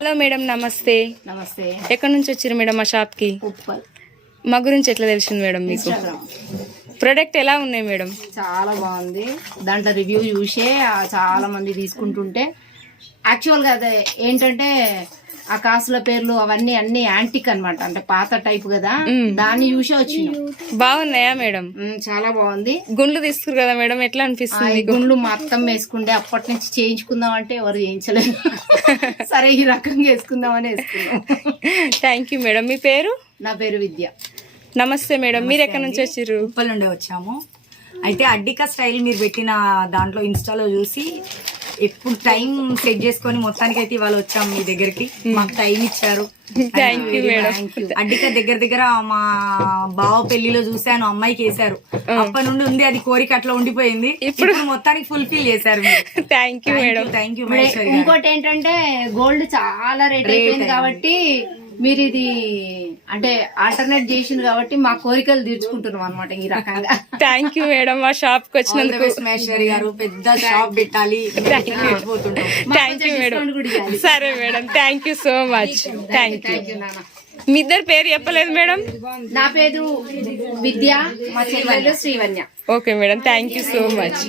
Hello madam, నమస్తే. నమస్తే. ఎక్కడి నుంచి వచ్చారు మేడం మా షాప్ కి? ఉప్పల్. మా గురించి ఎట్లా తెలిసింది మేడం మీకు? ప్రొడక్ట్ ఎలా ఉన్నాయి మేడం? చాలా బాగుంది. దాంట్లో రివ్యూ చూసే చాలా మంది తీసుకుంటుంటే యాక్చువల్గా అదే ఏంటంటే ఆ కాసుల పేర్లు అవన్నీ అన్ని యాంటిక్ అన్నమాట, అంటే పాత టైప్ కదా, దాన్ని చూసే వచ్చినాం. బాగున్నాయా మేడం? చాలా బాగుంది. గుండ్లు తీసుకురు కదా మేడం, ఎట్లా అనిపిస్తుంది? గుండ్లు మా అత్తమ్మ వేసుకుంటే అప్పటి నుంచి చేయించుకుందాం అంటే ఎవరు చేయించలేదు. సరే ఈ రకంగా వేసుకుందామని వేసుకున్నాం. Thank you madam. మీ పేరు? నా పేరు విద్య. నమస్తే మేడం, మీరు ఎక్కడి నుంచి వచ్చారు? ఉప్పల్ నుండి వచ్చాము. అయితే అడ్డిక స్టైల్ మీరు పెట్టిన దాంట్లో ఇన్స్టాలో చూసి ఎప్పుడు టైం సెట్ చేసుకొని మొత్తానికి అయితే ఇవాళ వచ్చాము మీ దగ్గరికి. మాకు టైం ఇచ్చారు. Thank you madam. అడ్డిక దగ్గర మా బావ పెళ్లిలో చూసాను, అమ్మాయికి వేసారు. అప్పటి నుండి ఉంది అది కోరిక, అట్లా ఉండిపోయింది. ఇప్పుడు మొత్తానికి ఫుల్ఫిల్ చేశారు. Thank you madam. Thank you. ఇంకోటి ఏంటంటే గోల్డ్ చాలా రేట్ అయిపోయింది కాబట్టి మీరు ఇది అంటే ఆల్టర్నేట్ చేసింది కాబట్టి మా కోరికలు తీర్చుకుంటున్నాం అనమాట ఈ రకంగా. థ్యాంక్ యూ మేడం, మా షాప్ కి వచ్చినందుకు. స్మేషనరీ గారు పెద్ద షాప్ పెట్టాలి. Thank you madam. సరే madam, thank you so much. Thank you. మీ ఇద్దరు పేరు చెప్పలేదు మేడం? నా పేరు విద్య, మా చెల్లెలు Srivanya. Okay madam, thank you so much.